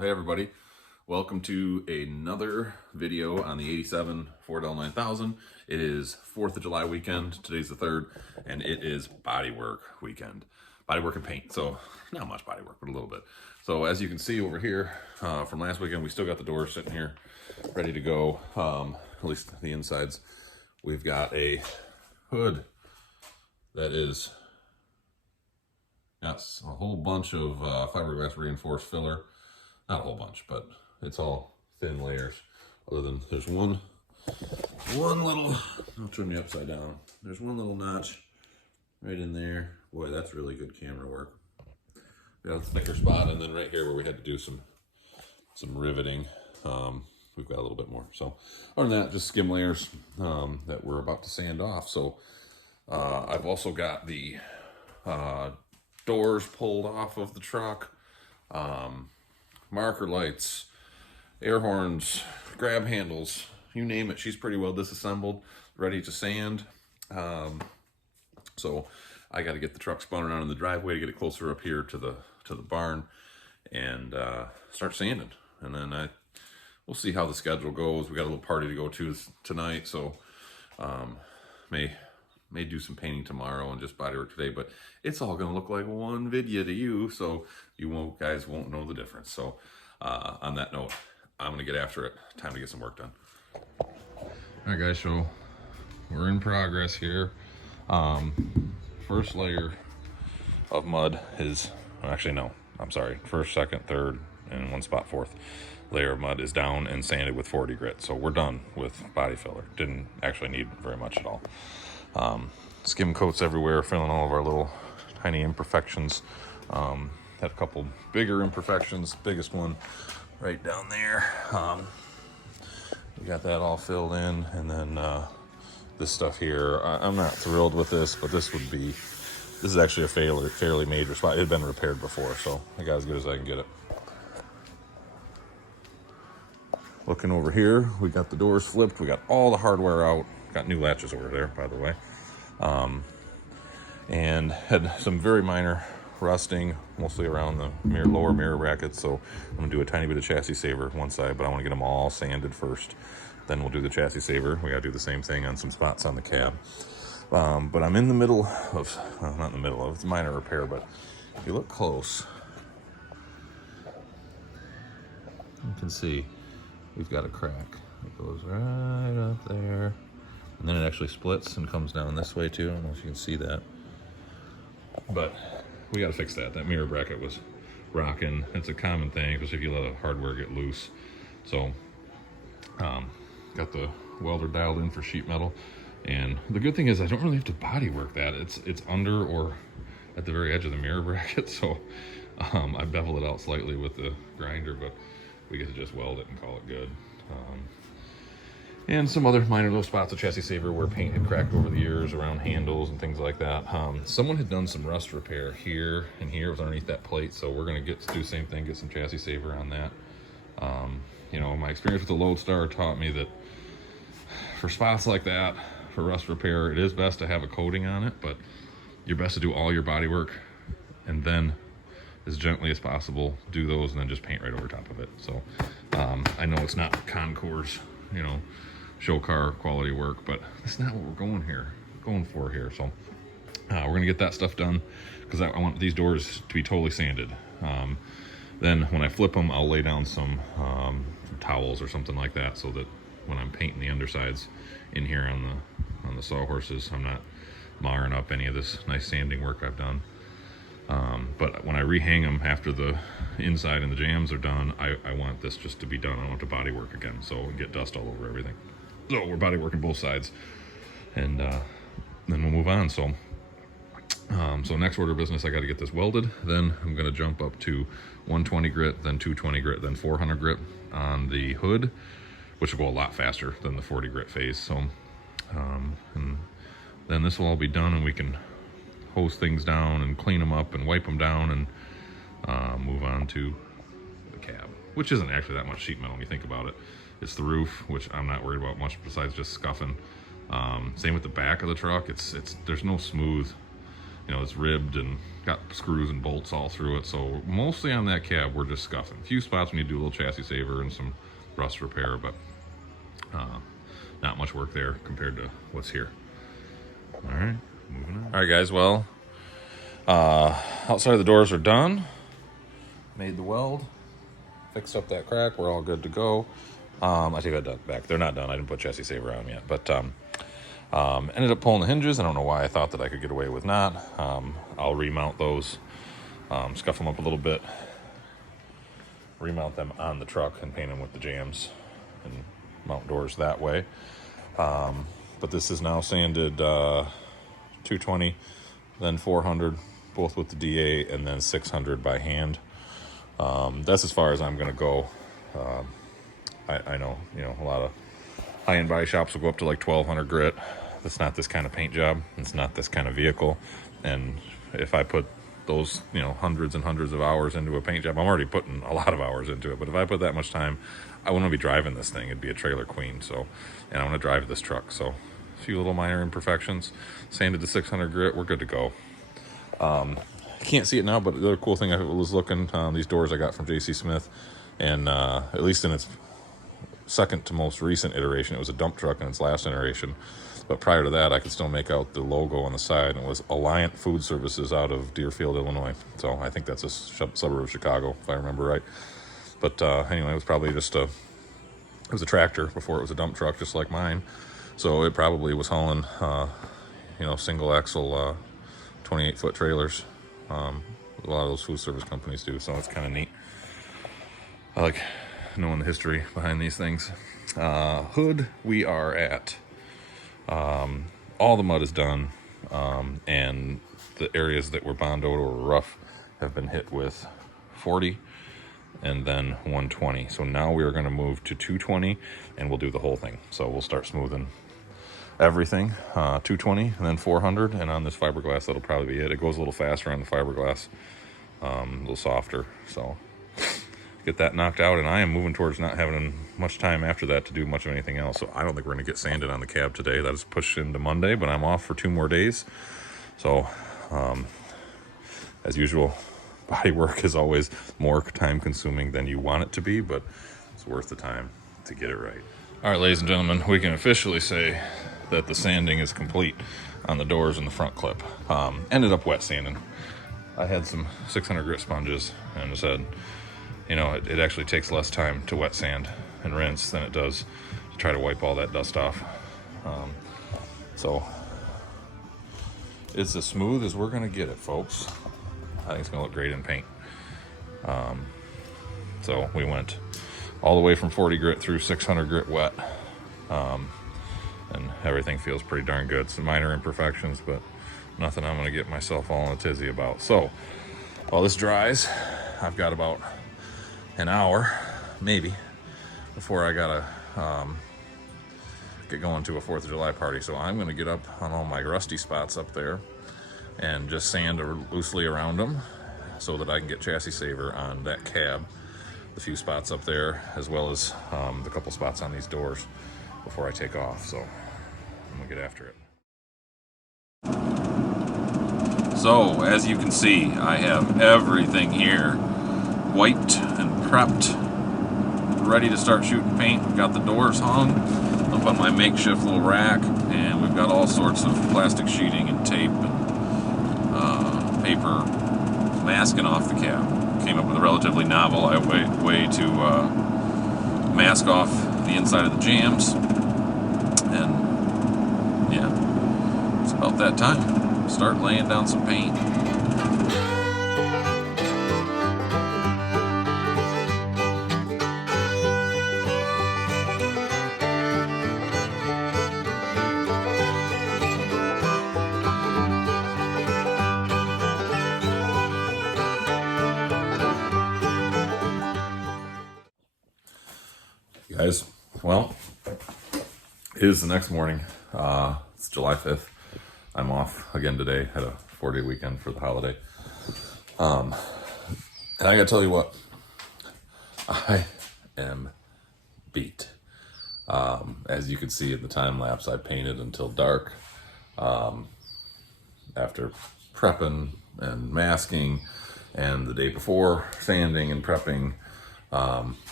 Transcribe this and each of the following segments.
Hey everybody, welcome to another video on the 87 Ford L9000. It is 4th of July weekend, today's the 3rd, and it is bodywork weekend. Bodywork and paint, so not much bodywork, but a little bit. So as you can see over here, from last weekend, we still got the doors sitting here ready to go, at least the insides. We've got a hood that is, yes, a whole bunch of fiberglass reinforced filler. Not a whole bunch, but it's all thin layers. Other than there's one little, I'll turn you upside down. There's one little notch right in there. Boy, that's really good camera work. We got a thicker spot, and then right here where we had to do some riveting, we've got a little bit more. So other than that, just skim layers that we're about to sand off. So I've also got the doors pulled off of the truck. Marker lights, air horns, grab handles, you name it. She's pretty well disassembled, ready to sand. So I got to get the truck spun around in the driveway to get it closer up here to the barn and start sanding. And then we'll see how the schedule goes. We got a little party to go to tonight, so may do some painting tomorrow and just bodywork today, but it's all gonna look like one video to you, so you guys won't know the difference. So on that note, I'm gonna get after it. Time to get some work done. All right guys, so we're in progress here. First layer of mud is, actually no, I'm sorry, first, second, third, and one spot fourth layer of mud is down and sanded with 40 grit. So we're done with body filler. Didn't actually need very much at all. Skim coats everywhere, filling all of our little tiny imperfections. Had a couple bigger imperfections, biggest one right down there. We got that all filled in, and then this stuff here, I'm not thrilled with this, but this is actually a fairly major spot. It had been repaired before, so I got as good as I can get it. Looking over here, we got the doors flipped, we got all the hardware out. Got new latches over there, by the way. And had some very minor rusting, mostly around the lower mirror brackets. So I'm gonna do a tiny bit of chassis saver one side, but I wanna get them all sanded first. Then we'll do the chassis saver. We gotta do the same thing on some spots on the cab. But I'm in the middle of, well, not in the middle of, it's a minor repair, but if you look close, you can see we've got a crack. It goes right up there. And then it actually splits and comes down this way too. I don't know if you can see that. But we gotta fix that. That mirror bracket was rocking. It's a common thing, especially if you let the hardware get loose. So, got the welder dialed in for sheet metal. And the good thing is I don't really have to body work that. It's under or at the very edge of the mirror bracket. So I beveled it out slightly with the grinder, but we get to just weld it and call it good. And some other minor little spots of chassis saver where paint had cracked over the years around handles and things like that. Someone had done some rust repair here and here was underneath that plate, so we're gonna do the same thing, get some chassis saver on that. You know, my experience with the Lodestar taught me that for spots like that, for rust repair, it is best to have a coating on it, but you're best to do all your body work and then as gently as possible do those and then just paint right over top of it. So I know it's not Concours, you know, show car quality work, but that's not what we're going for here. So we're gonna get that stuff done because I want these doors to be totally sanded. Then when I flip them, I'll lay down some towels or something like that so that when I'm painting the undersides in here on the sawhorses, I'm not marring up any of this nice sanding work I've done. But when I rehang them after the inside and the jambs are done, I want this just to be done. I don't want to body work again, so get dust all over everything. So we're body working both sides, and then we'll move on. So next order of business, I got to get this welded. Then I'm going to jump up to 120 grit, then 220 grit, then 400 grit on the hood, which will go a lot faster than the 40 grit phase. So, and then this will all be done, and we can hose things down and clean them up and wipe them down and move on to the cab, which isn't actually that much sheet metal when you think about it. It's the roof, which I'm not worried about much besides just scuffing. Same with the back of the truck. There's no smooth you know, it's ribbed and got screws and bolts all through it. So mostly on that cab, we're just scuffing. A few spots we need to do a little chassis saver and some rust repair, but not much work there compared to what's here. All right, moving on. All right, guys, well, outside of the doors are done. Made the weld, fixed up that crack. We're all good to go. I take that back. They're not done. I didn't put chassis saver on them yet, but ended up pulling the hinges. I don't know why I thought that I could get away with not. I'll remount those, scuff them up a little bit, remount them on the truck and paint them with the jams and mount doors that way. But this is now sanded 220, then 400, both with the DA, and then 600 by hand. That's as far as I'm going to go. I know, you know, a lot of high-end body shops will go up to like 1200 grit. That's not this kind of paint job. It's not this kind of vehicle. And if I put those, you know, hundreds and hundreds of hours into a paint job, I'm already putting a lot of hours into it. But if I put that much time, I wouldn't be driving this thing. It'd be a trailer queen. So, and I want to drive this truck. So a few little minor imperfections, sanded to 600 grit. We're good to go. Can't see it now, but the other cool thing, I was looking these doors I got from JC Smith, and at least in its second to most recent iteration, it was a dump truck in its last iteration. But prior to that, I could still make out the logo on the side, and it was Alliant Food Services out of Deerfield, Illinois. So I think that's a suburb of Chicago, if I remember right. But anyway, it was probably just it was a tractor before it was a dump truck, just like mine. So it probably was hauling, you know, single axle 28-foot trailers. A lot of those food service companies do, so it's kind of neat. I like knowing the history behind these things. Hood, we are at. All the mud is done, and the areas that were bondoed or rough have been hit with 40 and then 120. So now we are going to move to 220, and we'll do the whole thing. So we'll start smoothing everything, 220 and then 400, and on this fiberglass that'll probably be it. It goes a little faster on the fiberglass, a little softer, so get that knocked out. And I am moving towards not having much time after that to do much of anything else, so I don't think we're going to get sanded on the cab today. That is pushed into Monday, but I'm off for 2 more days. So as usual, body work is always more time consuming than you want it to be, but it's worth the time to get it right. All right, ladies and gentlemen, we can officially say that the sanding is complete on the doors and the front clip. Ended up wet sanding. I had some 600 grit sponges, and I said, you know, it actually takes less time to wet sand and rinse than it does to try to wipe all that dust off. So it's as smooth as we're gonna get it, folks. I think it's gonna look great in paint. So we went all the way from 40 grit through 600 grit wet. And everything feels pretty darn good. Some minor imperfections, but nothing I'm gonna get myself all in a tizzy about. So while this dries, I've got about an hour, maybe, before I gotta get going to a 4th of July party. So I'm gonna get up on all my rusty spots up there and just sand loosely around them so that I can get chassis saver on that cab, the few spots up there, as well as the couple spots on these doors before I take off. So I'm gonna get after it. So as you can see, I have everything here wiped and prepped, ready to start shooting paint. We've got the doors hung up on my makeshift little rack, and we've got all sorts of plastic sheeting and tape and paper masking off the cab. Came up with a relatively novel way to mask off the inside of the jams. And yeah, it's about that time. Start laying down some paint. Guys, well, it is the next morning. It's July 5th. I'm off again today. Had a 4-day weekend for the holiday. And I gotta tell you what, I am beat. As you can see in the time lapse, I painted until dark. After prepping and masking, and the day before sanding and prepping.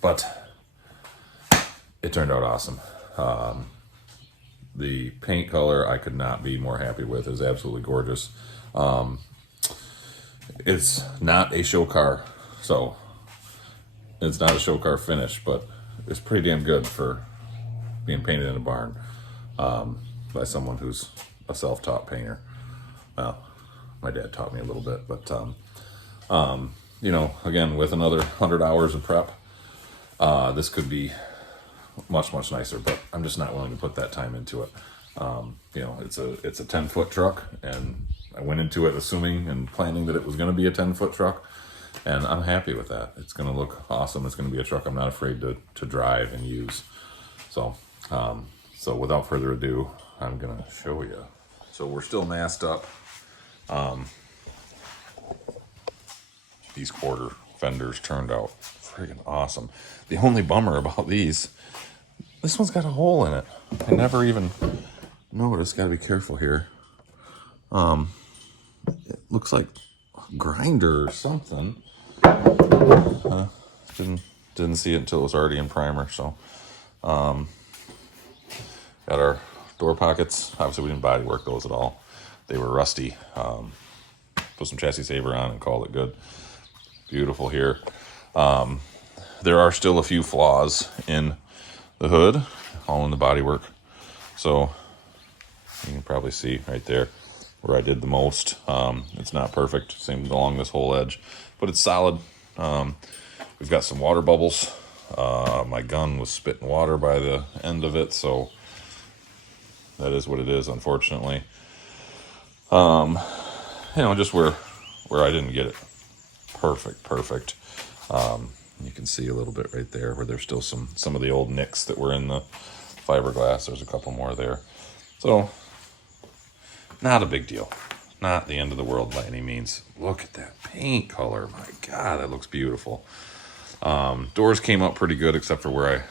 But it turned out awesome. The paint color I could not be more happy with. It was absolutely gorgeous. It's not a show car, so it's not a show car finish, but it's pretty damn good for being painted in a barn by someone who's a self-taught painter. Well, my dad taught me a little bit, but you know, again, with another 100 hours of prep, this could be much nicer, but I'm just not willing to put that time into it. You know, it's a 10-foot truck, and I went into it assuming and planning that it was going to be a 10-foot truck, and I'm happy with that. It's going to look awesome. It's going to be a truck I'm not afraid to drive and use. So so without further ado, I'm going to show you. So we're still masked up. These quarter fenders turned out friggin' awesome. The only bummer about these, this one's got a hole in it. I never even noticed. Got to be careful here. It looks like a grinder or something. Didn't see it until it was already in primer. So, got our door pockets. Obviously, we didn't bodywork those at all. They were rusty. Put some chassis saver on and called it good. Beautiful here. There are still a few flaws in the hood, all in the bodywork. So you can probably see right there where I did the most. It's not perfect, same along this whole edge, but it's solid. We've got some water bubbles. My gun was spitting water by the end of it, so that is what it is, unfortunately. You know, just where I didn't get it perfect. You can see a little bit right there where there's still some of the old nicks that were in the fiberglass. There's a couple more there. So, not a big deal. Not the end of the world by any means. Look at that paint color. My God, that looks beautiful. Doors came up pretty good except for where I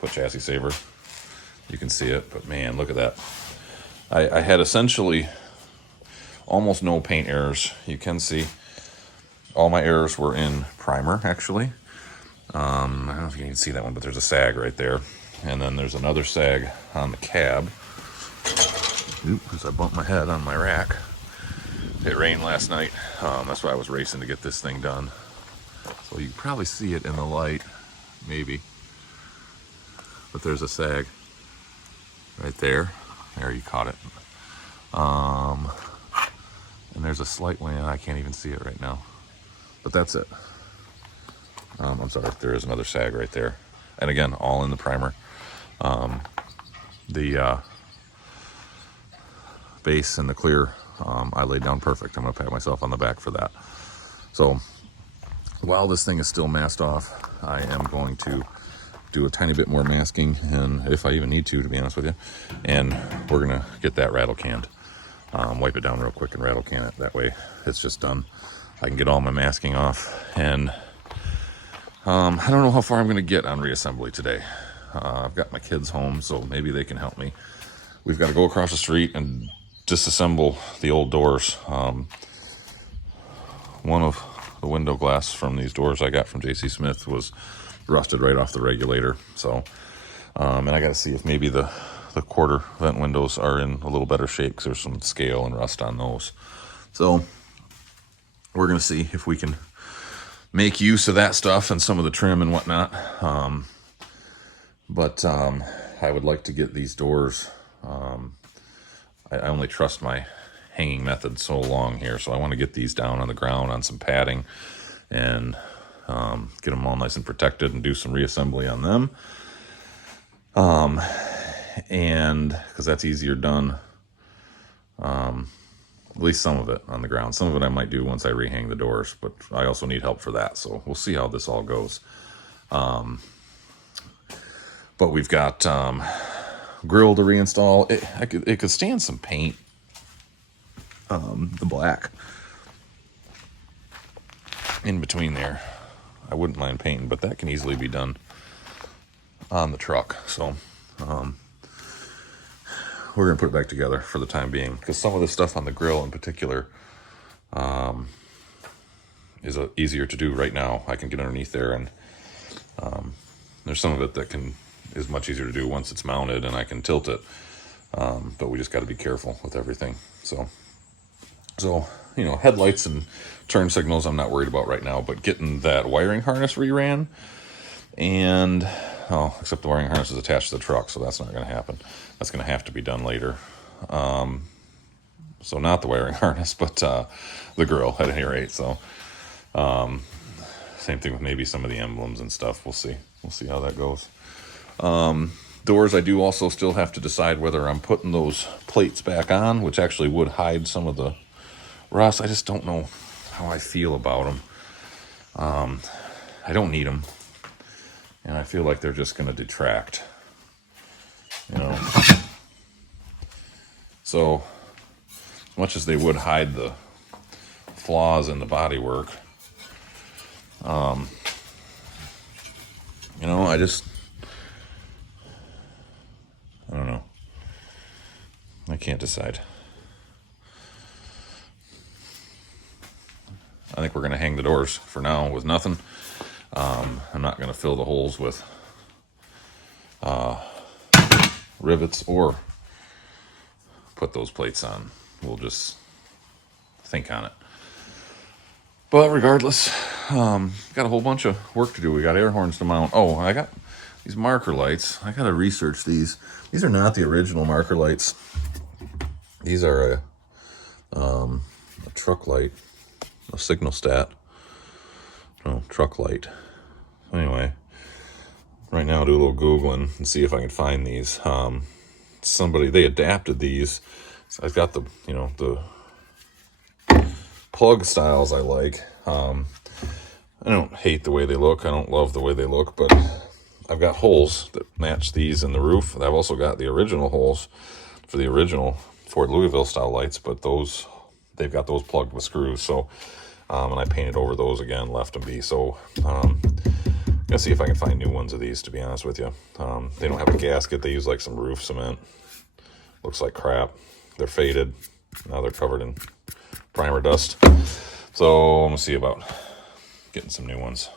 put chassis saver. You can see it, but man, look at that. I had essentially almost no paint errors. You can see all my errors were in primer, actually. I don't know if you can see that one, but there's a sag right there. And then there's another sag on the cab. Oops, I bumped my head on my rack. It rained last night. That's why I was racing to get this thing done. So you can probably see it in the light, maybe. But there's a sag right there. There, you caught it. And there's a slight one. I can't even see it right now. But that's it. I'm sorry, there is another sag right there. And again, all in the primer. The base and the clear, I laid down perfect. I'm going to pat myself on the back for that. So while this thing is still masked off, I am going to do a tiny bit more masking, and if I even need to be honest with you. And we're going to get that rattle canned. Wipe it down real quick and rattle can it. That way it's just done. I can get all my masking off, and I don't know how far I'm going to get on reassembly today. I've got my kids home, so maybe they can help me. We've got to go across the street and disassemble the old doors. One of the window glass from these doors I got from J.C. Smith was rusted right off the regulator. So, and I got to see if maybe the quarter vent windows are in a little better shape because there's some scale and rust on those. So we're going to see if we can make use of that stuff and some of the trim and whatnot. But I would like to get these doors. I only trust my hanging method so long here, so I want to get these down on the ground on some padding and get them all nice and protected and do some reassembly on them. And because that's easier done, at least some of it on the ground. Some of it I might do once I rehang the doors, but I also need help for that, so we'll see how this all goes. But we've got grill to reinstall. It could stand some paint, the black in between there. I wouldn't mind painting, but that can easily be done on the truck. So we're gonna put it back together for the time being, because some of the stuff on the grill in particular is easier to do right now. I can get underneath there, and there's some of it that is much easier to do once it's mounted and I can tilt it. But we just got to be careful with everything. So you know, headlights and turn signals I'm not worried about right now, but getting that wiring harness reran, and except the wiring harness is attached to the truck, so that's not going to happen. That's going to have to be done later. So not the wiring harness, but the grill at any rate. So same thing with maybe some of the emblems and stuff. We'll see how that goes. Doors, I do also still have to decide whether I'm putting those plates back on, which actually would hide some of the rust. I just don't know how I feel about them. I don't need them, and I feel like they're just going to detract, you know. So much as they would hide the flaws in the bodywork, you know, I don't know. I can't decide. I think we're going to hang the doors for now with nothing. I'm not going to fill the holes with rivets or put those plates on. We'll just think on it. But regardless, got a whole bunch of work to do. We got air horns to mount. Oh, I got these marker lights. I got to research these. These are not the original marker lights. These are a truck light, a signal stat. No, truck light. Anyway, right now I'll do a little Googling and see if I can find these. They adapted these. So I've got the plug styles I like. I don't hate the way they look. I don't love the way they look, but I've got holes that match these in the roof. I've also got the original holes for the original Ford Louisville style lights, but they've got those plugged with screws. So, and I painted over those again, left them be. So, gonna see if I can find new ones of these, to be honest with you. They don't have a gasket. They use like some roof cement. Looks like crap. They're faded. Now they're covered in primer dust. So I'm gonna see about getting some new ones.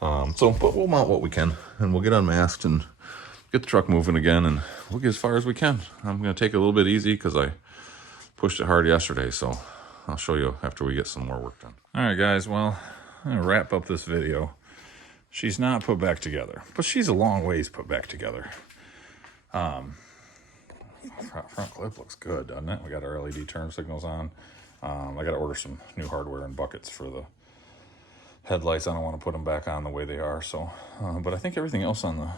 But we'll mount what we can, and we'll get unmasked and get the truck moving again, and we'll get as far as we can. I'm gonna take it a little bit easy because I pushed it hard yesterday, so I'll show you after we get some more work done. All right, guys, well, I'm gonna wrap up this video. She's not put back together, but she's a long ways put back together. Front clip looks good, doesn't it? We got our LED turn signals on. I got to order some new hardware and buckets for the headlights. I don't want to put them back on the way they are. So, but I think everything else on the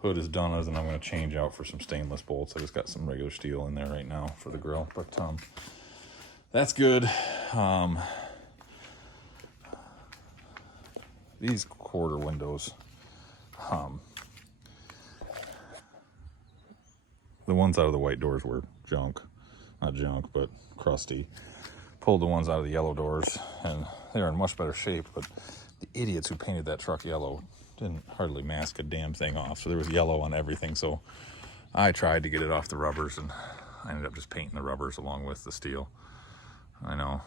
hood is done, other than I'm going to change out for some stainless bolts. I just got some regular steel in there right now for the grill, but that's good. These quarter windows, the ones out of the white doors were junk. Not junk, but crusty. Pulled the ones out of the yellow doors, and they're in much better shape, but the idiots who painted that truck yellow didn't hardly mask a damn thing off. So there was yellow on everything. So I tried to get it off the rubbers, and I ended up just painting the rubbers along with the steel. I know,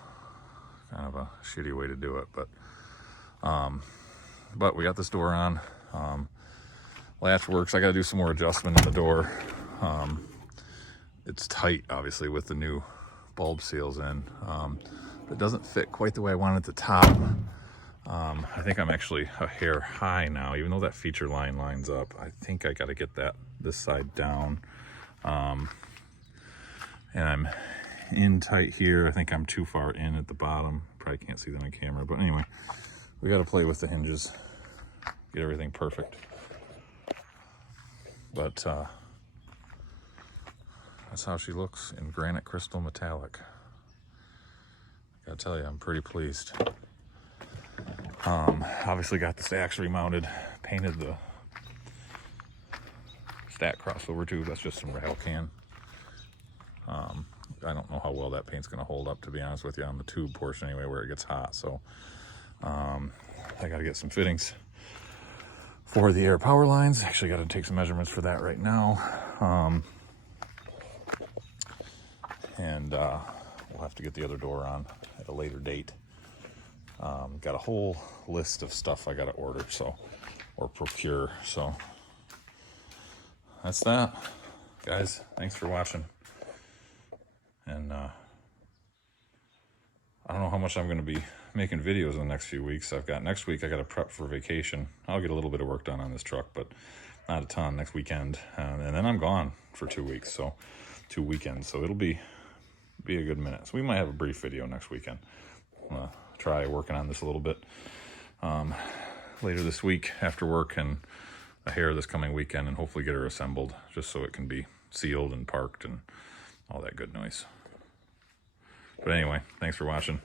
kind of a shitty way to do it, but we got this door on. Latch works. I got to do some more adjustment in the door. It's tight, obviously, with the new bulb seals in. It doesn't fit quite the way I want at the top. I think I'm actually a hair high now, even though that feature line lines up. I think I got to get this side down. And I'm in tight here. I think I'm too far in at the bottom. Probably can't see that on camera, but anyway, we got to play with the hinges, get everything perfect. But that's how she looks in granite crystal metallic. I gotta tell you, I'm pretty pleased. Obviously got the stacks remounted, painted the stack crossover tube. That's just some rail can. I don't know how well that paint's gonna hold up, to be honest with you, on the tube portion anyway, where it gets hot. So I gotta get some fittings for the air power lines. Actually got to take some measurements for that right now. and we'll have to get the other door on at a later date. Got a whole list of stuff I got to order, or procure. So that's that, guys. Thanks for watching. And I don't know how much I'm going to be making videos in the next few weeks. Next week I got to prep for vacation. I'll get a little bit of work done on this truck, but not a ton next weekend. And then I'm gone for 2 weeks, so 2 weekends. So it'll be a good minute. So we might have a brief video next weekend. Try working on this a little bit later this week after work, and a hair this coming weekend, and hopefully get her assembled just so it can be sealed and parked and all that good noise. But anyway, thanks for watching.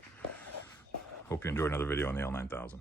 Hope you enjoyed another video on the L9000.